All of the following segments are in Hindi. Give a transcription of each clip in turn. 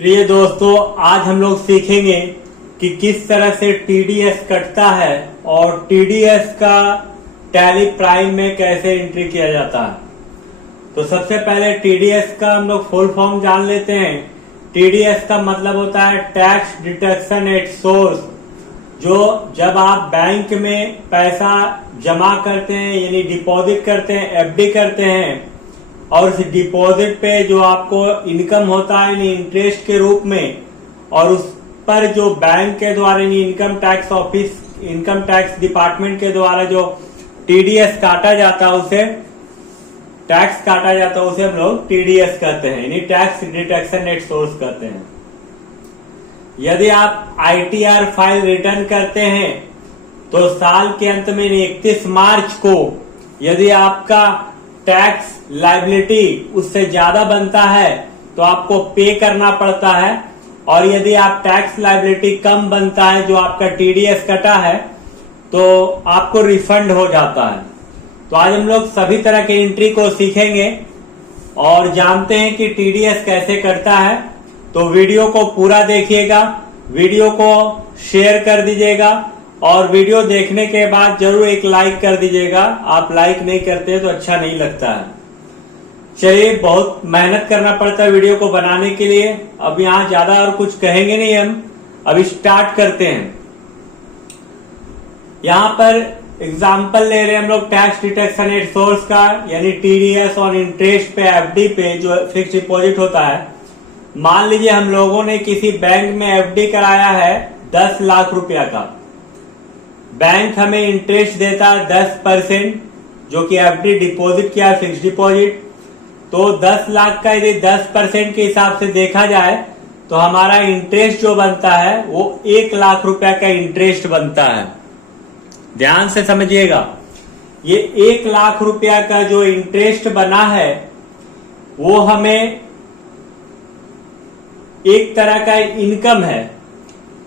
प्रिय दोस्तों, आज हम लोग सीखेंगे कि किस तरह से टीडीएस कटता है और टीडीएस का टैली प्राइम में कैसे एंट्री किया जाता है। तो सबसे पहले टीडीएस का हम लोग फुल फॉर्म जान लेते हैं। टीडीएस का मतलब होता है टैक्स डिडक्शन एट सोर्स। जो जब आप बैंक में पैसा जमा करते हैं यानी डिपॉजिट करते हैं, एफडी करते हैं, और उस डिपॉजिट पे जो आपको इनकम होता है यानी इंटरेस्ट के रूप में, और उस पर जो बैंक के द्वारा यानी income tax office, income tax department के द्वारा जो टीडीएस काटा जाता है, उसे टैक्स काटा जाता है, उसे हम लोग टीडीएस कहते हैं यानी टैक्स डिडक्शन एट सोर्स कहते हैं। यदि आप आईटीआर फाइल रिटर्न करते हैं तो साल के अंत में 31 मार्च को यदि आपका टैक्स लायबिलिटी उससे ज्यादा बनता है तो आपको पे करना पड़ता है, और यदि आप टैक्स लायबिलिटी कम बनता है, जो आपका टीडीएस कटा है, तो आपको रिफंड हो जाता है। तो आज हम लोग सभी तरह के एंट्री को सीखेंगे और जानते हैं कि टीडीएस कैसे कटता है। तो वीडियो को पूरा देखिएगा, वीडियो को शेयर कर दीजिएगा, और वीडियो देखने के बाद जरूर एक लाइक कर दीजिएगा। आप लाइक नहीं करते तो अच्छा नहीं लगता है। चलिए, बहुत मेहनत करना पड़ता है वीडियो को बनाने के लिए। अब यहाँ ज्यादा और कुछ कहेंगे नहीं, हम अभी स्टार्ट करते हैं। यहाँ पर एग्जाम्पल ले रहे हैं हम लोग टैक्स डिडक्शन एट सोर्स का, यानी टीडीएस और इंटरेस्ट पे, एफडी पे जो फिक्स डिपॉजिट होता है। मान लीजिए हम लोगों ने किसी बैंक में एफडी कराया है 10 लाख रुपया का। बैंक हमें इंटरेस्ट देता है 10%, जो कि एफडी डिपॉजिट किया है, फिक्स डिपॉजिट। तो 10 लाख का यदि 10% के हिसाब से देखा जाए तो हमारा इंटरेस्ट जो बनता है वो 1 लाख रुपया का इंटरेस्ट बनता है। ध्यान से समझिएगा, ये 1 लाख रुपया का जो इंटरेस्ट बना है वो हमें एक तरह का इनकम है।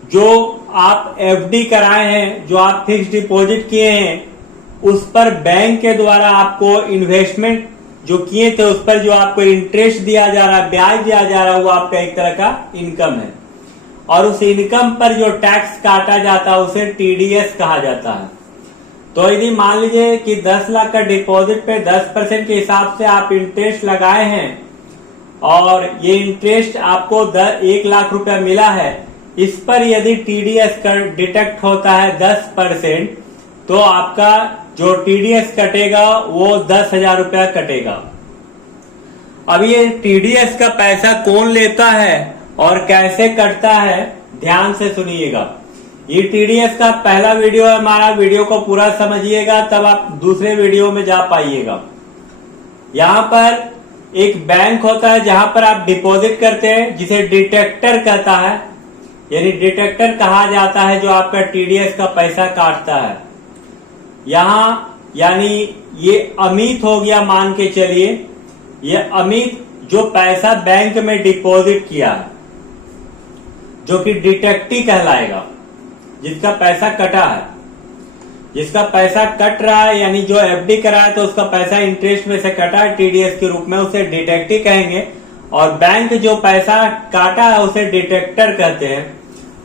जो आप एफडी कराए हैं, जो आप फिक्स डिपॉजिट किए हैं, उस पर बैंक के द्वारा आपको इन्वेस्टमेंट जो किए थे उस पर जो आपको इंटरेस्ट दिया जा रहा है, ब्याज दिया जा रहा है, वो आपका एक तरह का इनकम है। और उस इनकम पर जो टैक्स काटा जाता है उसे टीडीएस कहा जाता है। तो यदि मान लीजिए कि 10 लाख का डिपॉजिट पे 10% के हिसाब से आप इंटरेस्ट लगाए हैं और ये इंटरेस्ट आपको 1 लाख रुपया मिला है, इस पर यदि टीडीएस डिडक्ट होता है 10%, तो आपका जो टीडीएस कटेगा वो 10,000 रुपया कटेगा। अब ये टीडीएस का पैसा कौन लेता है और कैसे कटता है, ध्यान से सुनिएगा। ये टीडीएस का पहला वीडियो है हमारा, वीडियो को पूरा समझिएगा तब आप दूसरे वीडियो में जा पाइएगा। यहाँ पर एक बैंक होता है जहां पर आप डिपॉजिट करते हैं, जिसे डिटेक्टर कहता है, यानी डिटेक्टर कहा जाता है, जो आपका टीडीएस का पैसा काटता है। यहाँ यानी ये अमित हो गया, मान के चलिए ये अमित जो पैसा बैंक में डिपॉजिट किया है, जो कि डिटेक्टिव कहलाएगा, जिसका पैसा कटा है, जिसका पैसा कट रहा है, यानी जो एफडी करा है तो उसका पैसा इंटरेस्ट में से कटा है टीडीएस के रूप में, उसे डिटेक्टिव कहेंगे। और बैंक जो पैसा काटा है उसे डिटेक्टर कहते हैं।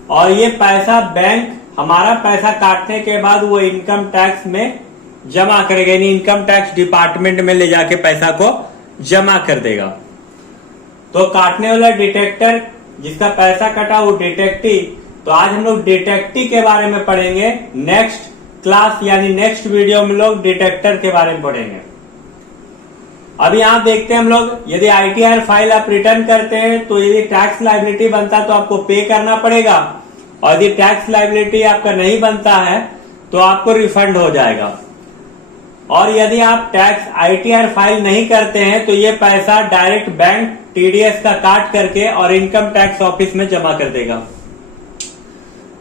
और ये पैसा बैंक हमारा पैसा काटने के बाद वो इनकम टैक्स में जमा करेगा, यानी इनकम टैक्स डिपार्टमेंट में ले जाके पैसा को जमा कर देगा। तो काटने वाला डिटेक्टर, जिसका पैसा कटा वो डिटेक्टिव। तो आज हम लोग डिटेक्टिव के बारे में पढ़ेंगे। नेक्स्ट क्लास यानी नेक्स्ट वीडियो में लोग डिटेक्टर के बारे में पढ़ेंगे। अभी यहां देखते हैं हम लोग, यदि आईटीआर फाइल आप रिटर्न करते हैं तो यदि टैक्स लायबिलिटी बनता है तो आपको पे करना पड़ेगा, और यदि टैक्स लायबिलिटी आपका नहीं बनता है तो आपको रिफंड हो जाएगा। और यदि आप टैक्स आईटीआर फाइल नहीं करते हैं तो ये पैसा डायरेक्ट बैंक टीडीएस का काट करके और इनकम टैक्स ऑफिस में जमा कर देगा।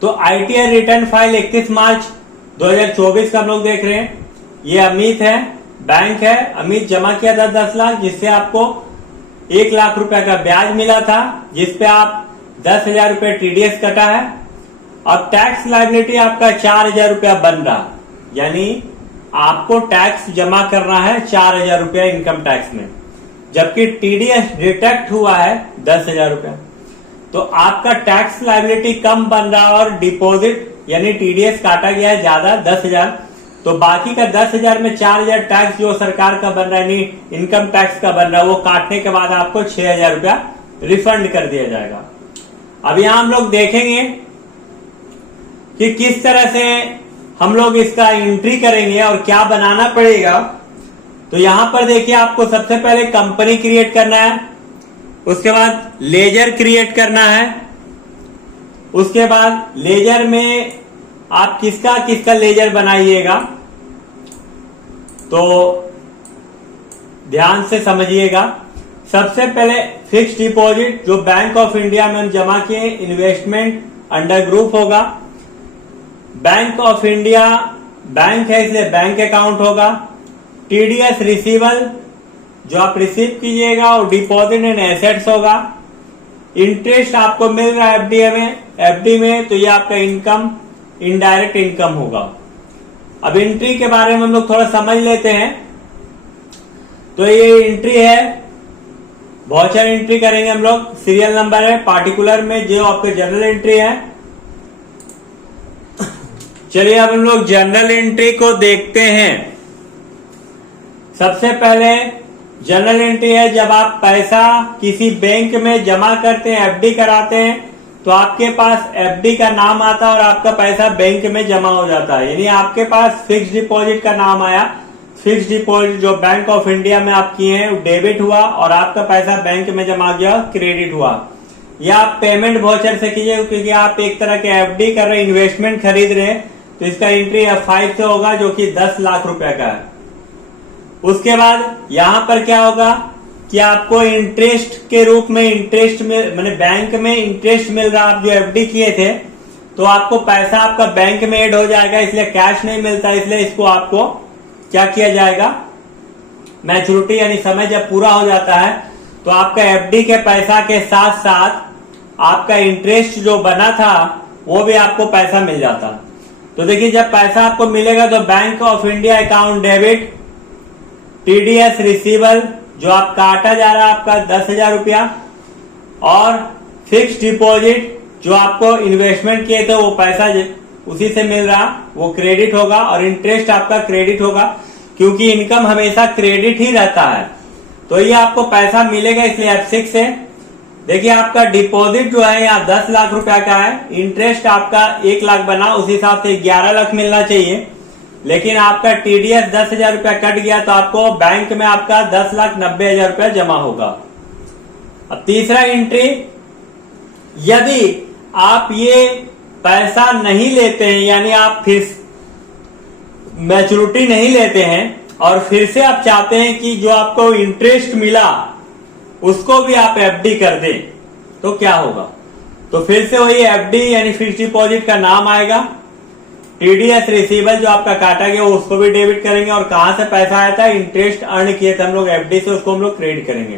तो आईटीआर रिटर्न फाइल 31 मार्च 2024 का हम लोग देख रहे हैं। ये अमित है, बैंक है, अमित जमा किया था 10 लाख, जिससे आपको 1 लाख रुपया का ब्याज मिला था, जिसपे आप 10,000 रुपये टीडीएस कटा है। अब टैक्स लायबिलिटी आपका 4,000 रुपया बन रहा, यानी आपको टैक्स जमा करना है 4,000 रुपया इनकम टैक्स में, जबकि टीडीएस डिडक्ट हुआ है 10,000 रुपया। तो आपका टैक्स लायबिलिटी कम बन रहा और डिपॉजिट यानी टीडीएस काटा गया है ज्यादा 10,000, तो बाकी का 10,000 में 4,000 टैक्स जो सरकार का बन रहा है इनकम टैक्स का बन रहा है, वो काटने के बाद आपको 6,000 रुपया रिफंड कर दिया जाएगा। अब यहां हम लोग देखेंगे कि किस तरह से हम लोग इसका एंट्री करेंगे और क्या बनाना पड़ेगा। तो यहां पर देखिए, आपको सबसे पहले कंपनी क्रिएट करना है, उसके बाद लेजर क्रिएट करना है, उसके बाद लेजर में आप किसका किसका लेजर बनाइएगा तो ध्यान से समझिएगा। सबसे पहले फिक्स डिपॉजिट जो बैंक ऑफ इंडिया में हम जमा किए, इन्वेस्टमेंट अंडर ग्रुप होगा। बैंक ऑफ इंडिया बैंक है इसलिए बैंक अकाउंट होगा। टीडीएस रिसीवल जो आप रिसीव कीजिएगा और डिपॉजिट एंड एसेट्स होगा। इंटरेस्ट आपको मिल रहा है एफडी में, तो ये आपका इनकम इनडायरेक्ट इनकम होगा। अब एंट्री के बारे में हम लोग थोड़ा समझ लेते हैं। तो ये एंट्री है, वाउचर एंट्री करेंगे हम लोग, सीरियल नंबर है, पार्टिकुलर में जो आपके जनरल एंट्री है। चलिए अब हम लोग जनरल एंट्री को देखते हैं। सबसे पहले जनरल एंट्री है, जब आप पैसा किसी बैंक में जमा करते हैं, एफडी कराते हैं, तो आपके पास एफडी का नाम आता है और आपका पैसा बैंक में जमा हो जाता है। यानी आपके पास फिक्स डिपॉजिट का नाम आया, फिक्स डिपॉजिट जो बैंक ऑफ इंडिया में आप किए हैं डेबिट हुआ और आपका पैसा बैंक में जमा गया, क्रेडिट हुआ। या आप पेमेंट वाउचर से कीजिए, क्योंकि आप एक तरह के एफडी कर रहे हैं, इन्वेस्टमेंट खरीद रहे हैं, तो इसका एंट्री F5 से होगा जो कि 10 लाख रुपए का है। उसके बाद यहां पर क्या होगा कि आपको इंटरेस्ट के रूप में इंटरेस्ट में मैंने बैंक में इंटरेस्ट मिल रहा, आप जो एफडी किए थे तो आपको पैसा आपका बैंक में ऐड हो जाएगा, इसलिए कैश नहीं मिलता, इसलिए इसको आपको क्या किया जाएगा, मैच्योरिटी यानी समय जब पूरा हो जाता है तो आपका एफडी के पैसा के साथ साथ आपका इंटरेस्ट जो बना था वो भी आपको पैसा मिल जाता। तो देखिए, जब पैसा आपको मिलेगा तो bank of India account debit, TDS रिसीवल जो आप काटा जा रहा है आपका 10,000 रुपया, और फिक्स डिपॉजिट जो आपको इन्वेस्टमेंट किए थे वो पैसा उसी से मिल रहा वो क्रेडिट होगा, और इंटरेस्ट आपका क्रेडिट होगा, क्योंकि इनकम हमेशा क्रेडिट ही रहता है। तो ये आपको पैसा मिलेगा, इसलिए F6 से देखिए आपका डिपॉजिट जो है यहाँ 10 लाख रुपया का है, इंटरेस्ट आपका 1 लाख बना, उस हिसाब से 11 लाख मिलना चाहिए, लेकिन आपका टीडीएस 10,000 रुपया कट गया तो आपको बैंक में आपका 10,90,000 रुपया जमा होगा। अब तीसरा एंट्री, यदि आप ये पैसा नहीं लेते हैं, यानी आप फिर मैच्योरिटी नहीं लेते हैं और फिर से आप चाहते हैं कि जो आपको इंटरेस्ट मिला उसको भी आप एफडी कर दें, तो क्या होगा, तो फिर से वही एफडी यानी फिक्स डिपॉजिट का नाम आएगा, टीडीएस रिसीवल जो आपका काटा गया उसको भी डेबिट करेंगे, और कहां से पैसा आया था, इंटरेस्ट अर्न किए थे हम लोग एफडी से, उसको हम लोग क्रेडिट करेंगे।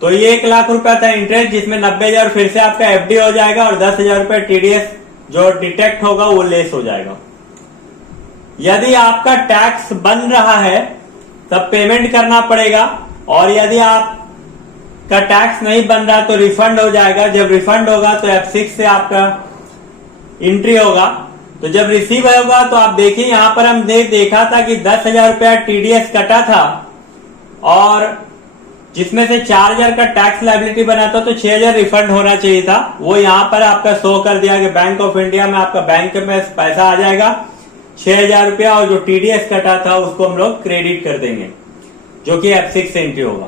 तो ये 1 लाख रुपया था इंटरेस्ट, जिसमें 90,000 फिर से आपका एफडी हो जाएगा और 10,000 रुपया टीडीएस जो डिटेक्ट होगा वो लेस हो जाएगा। यदि आपका टैक्स बन रहा है तब पेमेंट करना पड़ेगा, और यदि आप का टैक्स नहीं बन रहा तो रिफंड हो जाएगा। जब रिफंड होगा तो F6 से आपका एंट्री होगा। तो जब रिसीव होगा तो आप देखिए यहां पर हमने देखा था कि 10,000 रुपया टीडीएस कटा था और जिसमें से 4,000 का टैक्स लायबिलिटी बना था, तो 6,000 रिफंड होना चाहिए था। वो यहां पर आपका शो कर दिया कि बैंक ऑफ इंडिया में आपका बैंक में पैसा आ जाएगा 6,000 रुपया, और जो टीडीएस कटा था उसको हम लोग क्रेडिट कर देंगे, जो कि F6 से एंट्री होगा।